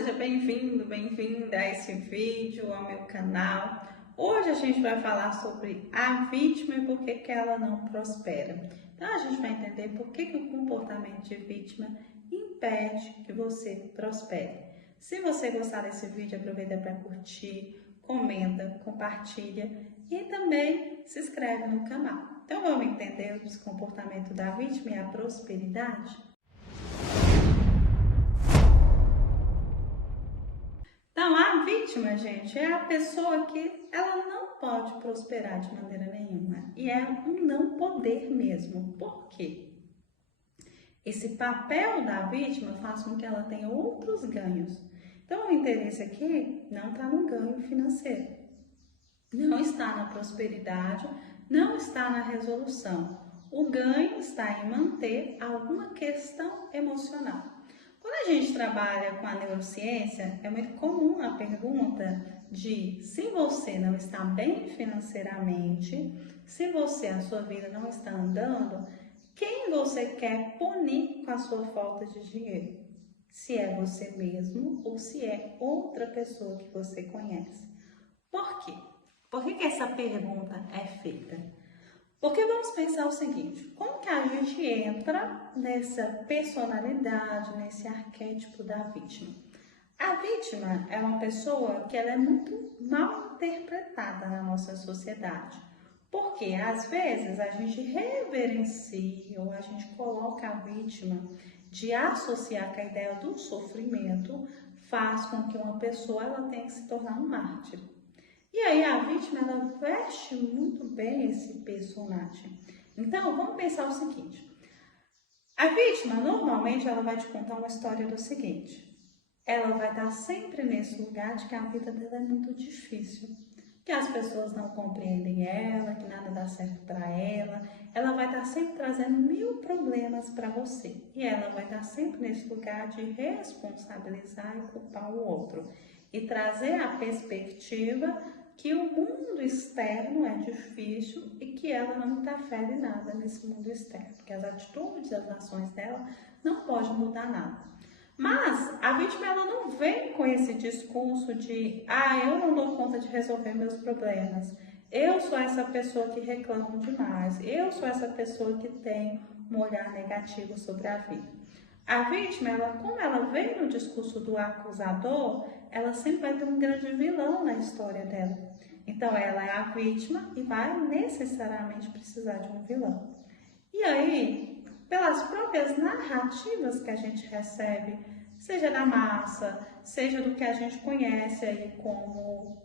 seja bem-vindo, bem-vinda a esse vídeo, ao meu canal. Hoje a gente vai falar sobre a vítima e por que ela não prospera. Então a gente vai entender por que o comportamento de vítima impede que você prospere. Se você gostar desse vídeo, aproveita para curtir, comenta, compartilha e também se inscreve no canal. Então vamos entender o comportamento da vítima e a prosperidade? Então, a vítima, gente, é a pessoa que ela não pode prosperar de maneira nenhuma. E é um não poder mesmo. Por quê? Esse papel da vítima faz com que ela tenha outros ganhos. Então, o interesse aqui não está no ganho financeiro. Não está na prosperidade, não está na resolução. O ganho está em manter alguma questão emocional. Quando a gente trabalha com a neurociência, é muito comum a pergunta de se você não está bem financeiramente, se a sua vida não está andando, quem você quer punir com a sua falta de dinheiro? Se é você mesmo ou se é outra pessoa que você conhece. Por quê? Por que essa pergunta é feita? Porque vamos pensar o seguinte, como que a gente entra nessa personalidade, nesse arquétipo da vítima? A vítima é uma pessoa que ela é muito mal interpretada na nossa sociedade. Porque às vezes a gente reverencia ou a gente coloca a vítima de associar com a ideia do sofrimento, faz com que uma pessoa ela tenha que se tornar um mártir. E aí a vítima, ela veste muito bem esse personagem. Então, vamos pensar o seguinte. A vítima, normalmente, ela vai te contar uma história do seguinte. Ela vai estar sempre nesse lugar de que a vida dela é muito difícil. Que as pessoas não compreendem ela, que nada dá certo para ela. Ela vai estar sempre trazendo 1000 problemas para você. E ela vai estar sempre nesse lugar de responsabilizar e culpar o outro. E trazer a perspectiva que o mundo externo é difícil e que ela não interfere nada nesse mundo externo, porque as atitudes, as ações dela não podem mudar nada. Mas a vítima ela não vem com esse discurso de eu não dou conta de resolver meus problemas, eu sou essa pessoa que reclama demais, eu sou essa pessoa que tem um olhar negativo sobre a vida. A vítima, como ela vem no discurso do acusador, ela sempre vai ter um grande vilão na história dela. Então, ela é a vítima e vai necessariamente precisar de um vilão. E aí, pelas próprias narrativas que a gente recebe, seja da massa, seja do que a gente conhece aí como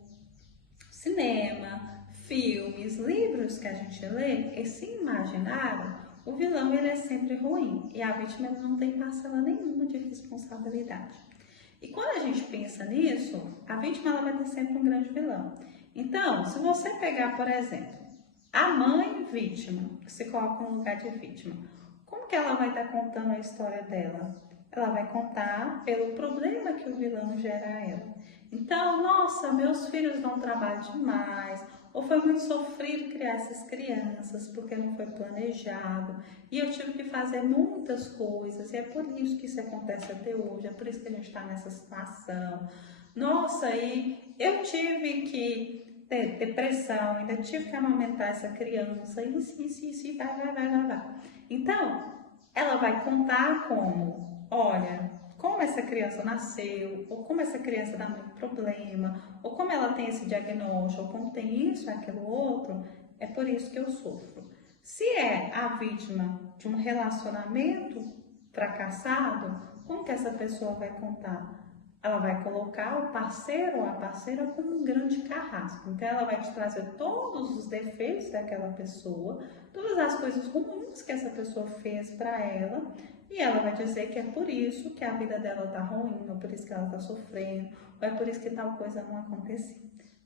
cinema, filmes, livros que a gente lê, esse imaginário, o vilão ele é sempre ruim e a vítima não tem parcela nenhuma de responsabilidade. E quando a gente pensa nisso, a vítima ela vai ter sempre um grande vilão. Então, se você pegar, por exemplo, a mãe vítima, que se coloca no lugar de vítima, como que ela vai estar contando a história dela? Ela vai contar pelo problema que o vilão gera a ela. Então, nossa, meus filhos dão trabalho demais, ou foi muito sofrido criar essas crianças porque não foi planejado, e eu tive que fazer muitas coisas, e é por isso que isso acontece até hoje, é por isso que a gente está nessa situação. Nossa, e eu tive que ter depressão, ainda tive que amamentar essa criança, isso, vai. Então, ela vai contar olha, como essa criança nasceu, ou como essa criança dá muito problema, ou como ela tem esse diagnóstico, ou como tem isso, aquilo, outro, é por isso que eu sofro. Se é a vítima de um relacionamento fracassado, como que essa pessoa vai contar? Ela vai colocar o parceiro ou a parceira como um grande carrasco. Então, ela vai te trazer todos os defeitos daquela pessoa, todas as coisas ruins que essa pessoa fez para ela, e ela vai dizer que é por isso que a vida dela está ruim, ou por isso que ela está sofrendo, ou é por isso que tal coisa não aconteceu.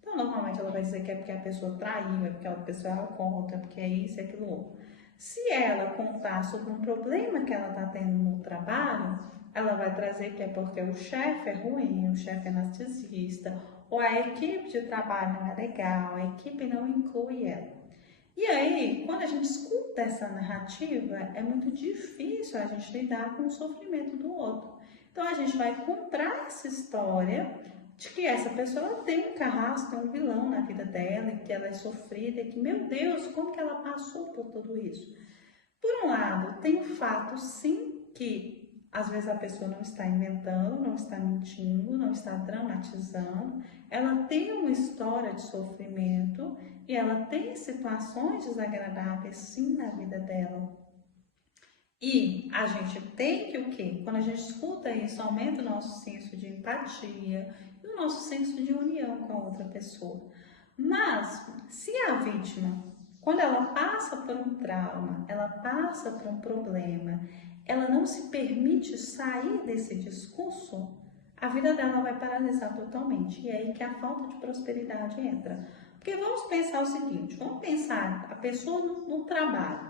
Então, normalmente, ela vai dizer que é porque a pessoa traiu, é porque a pessoa é alcoólatra, é porque é isso e aquilo outro. Se ela contar sobre um problema que ela está tendo no trabalho, ela vai trazer que é porque o chefe é ruim, o chefe é narcisista, ou a equipe de trabalho não é legal, a equipe não inclui ela. E aí, quando a gente escuta essa narrativa, é muito difícil a gente lidar com o sofrimento do outro. Então a gente vai comprar essa história de que essa pessoa tem um carrasco, tem um vilão na vida dela, que ela é sofrida, e que, meu Deus, como que ela passou por tudo isso? Por um lado, tem o fato, sim, que às vezes a pessoa não está inventando, não está mentindo, não está dramatizando, ela tem uma história de sofrimento e ela tem situações desagradáveis, sim, na vida dela. E a gente tem que o quê? Quando a gente escuta isso, aumenta o nosso senso de empatia e o nosso senso de união com a outra pessoa. Mas, se a vítima, quando ela passa por um trauma, ela passa por um problema, ela não se permite sair desse discurso, a vida dela vai paralisar totalmente. E é aí que a falta de prosperidade entra. Porque vamos pensar o seguinte, vamos pensar a pessoa no trabalho,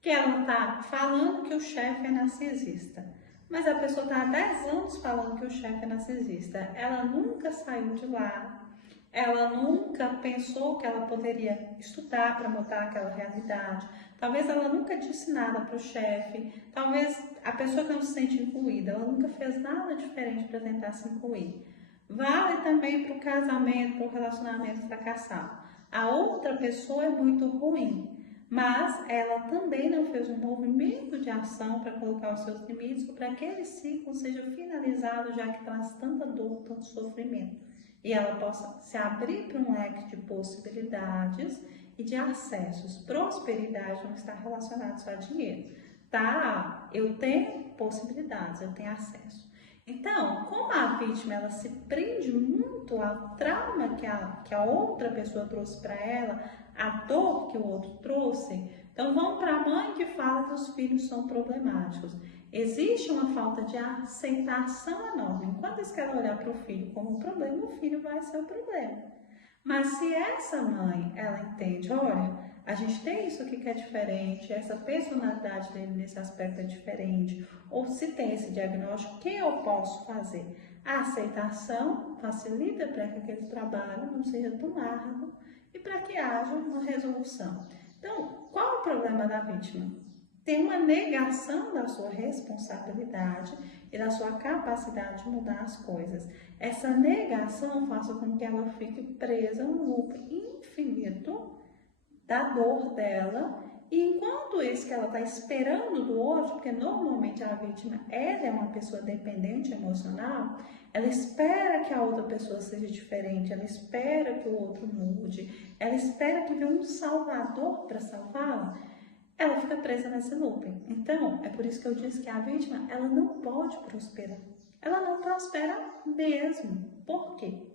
que ela está falando que o chefe é narcisista, mas a pessoa está há 10 anos falando que o chefe é narcisista. Ela nunca saiu de lá, ela nunca pensou que ela poderia estudar para mudar aquela realidade. Talvez ela nunca disse nada para o chefe, talvez a pessoa que não se sente incluída, ela nunca fez nada diferente para tentar se incluir. Vale também para o casamento, para o relacionamento fracassado. A outra pessoa é muito ruim, mas ela também não fez um movimento de ação para colocar os seus limites para que aquele ciclo seja finalizado, já que traz tanta dor, tanto sofrimento. E ela possa se abrir para um leque de possibilidades e de acessos. Prosperidade não está relacionada só a dinheiro, tá? Eu tenho possibilidades, eu tenho acesso. Então, como a vítima ela se prende muito ao trauma que a outra pessoa trouxe para ela, a dor que o outro trouxe, então vamos para a mãe que fala que os filhos são problemáticos. Existe uma falta de aceitação enorme. Enquanto que ela olhar para o filho como um problema, o filho vai ser o problema. Mas se essa mãe, ela entende, olha, a gente tem isso aqui que é diferente, essa personalidade dele nesse aspecto é diferente, ou se tem esse diagnóstico, o que eu posso fazer? A aceitação facilita para que aquele trabalho não seja tão árduo e para que haja uma resolução. Então, qual é o problema da vítima? Tem uma negação da sua responsabilidade e da sua capacidade de mudar as coisas. Essa negação faz com que ela fique presa num loop infinito da dor dela, e enquanto esse que ela está esperando do outro, porque normalmente a vítima ela é uma pessoa dependente emocional, ela espera que a outra pessoa seja diferente, ela espera que o outro mude, ela espera que venha um salvador para salvá-la, ela fica presa nesse looping. Então, é por isso que eu disse que a vítima, ela não pode prosperar. Ela não prospera mesmo. Por quê?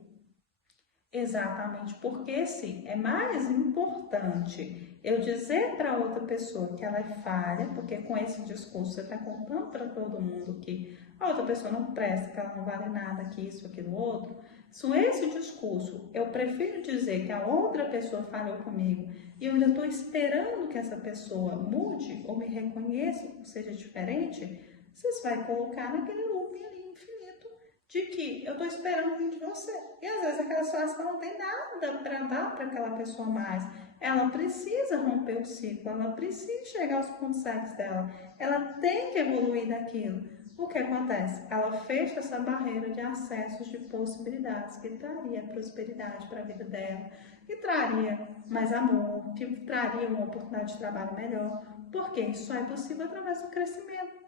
Exatamente porque sim, é mais importante eu dizer para outra pessoa que ela é falha, porque com esse discurso você está contando para todo mundo que a outra pessoa não presta, que ela não vale nada, que isso, aquilo, outro. Com esse discurso, eu prefiro dizer que a outra pessoa falhou comigo e eu ainda estou esperando que essa pessoa mude ou me reconheça ou seja diferente, vocês vão colocar naquele looping ali infinito de que eu estou esperando vir de você. E às vezes aquela situação não tem nada para dar para aquela pessoa mais. Ela precisa romper o ciclo, ela precisa chegar aos pontos cegos dela, ela tem que evoluir daquilo. O que acontece? Ela fecha essa barreira de acessos, de possibilidades, que traria prosperidade para a vida dela, que traria mais amor, que traria uma oportunidade de trabalho melhor, porque isso só é possível através do crescimento.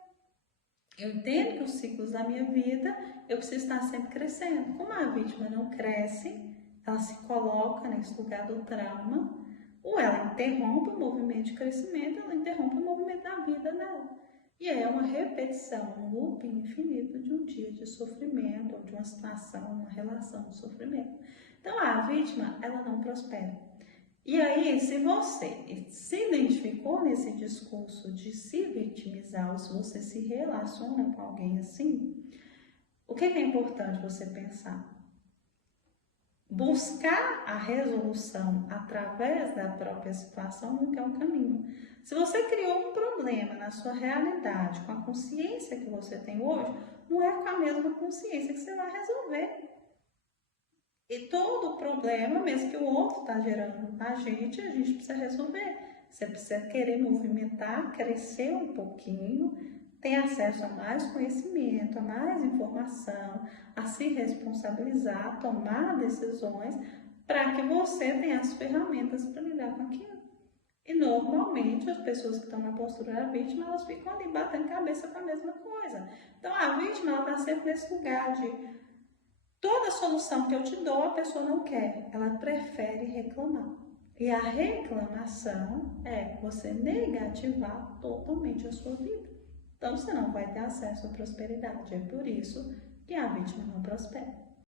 Eu entendo que os ciclos da minha vida, eu preciso estar sempre crescendo. Como a vítima não cresce, ela se coloca nesse lugar do trauma, ou ela interrompe o movimento de crescimento, ela interrompe o movimento da vida dela. E é uma repetição, um looping infinito de um dia de sofrimento, ou de uma situação, uma relação de sofrimento. Então, a vítima, ela não prospera. E aí, se você se identificou nesse discurso de se vitimizar, ou se você se relaciona com alguém assim, o que é importante você pensar? Buscar a resolução através da própria situação nunca é um caminho. Se você criou um problema na sua realidade, com a consciência que você tem hoje, não é com a mesma consciência que você vai resolver. E todo o problema, mesmo que o outro está gerando a gente precisa resolver. Você precisa querer movimentar, crescer um pouquinho, ter acesso a mais conhecimento, a mais informação, a se responsabilizar, a tomar decisões para que você tenha as ferramentas para lidar com aquilo. E normalmente as pessoas que estão na postura da vítima, elas ficam ali batendo cabeça com a mesma coisa. Então a vítima, ela está sempre nesse lugar de toda solução que eu te dou, a pessoa não quer, ela prefere reclamar. E a reclamação é você negativar totalmente a sua vida. Então você não vai ter acesso à prosperidade. É por isso que a vítima não prospera.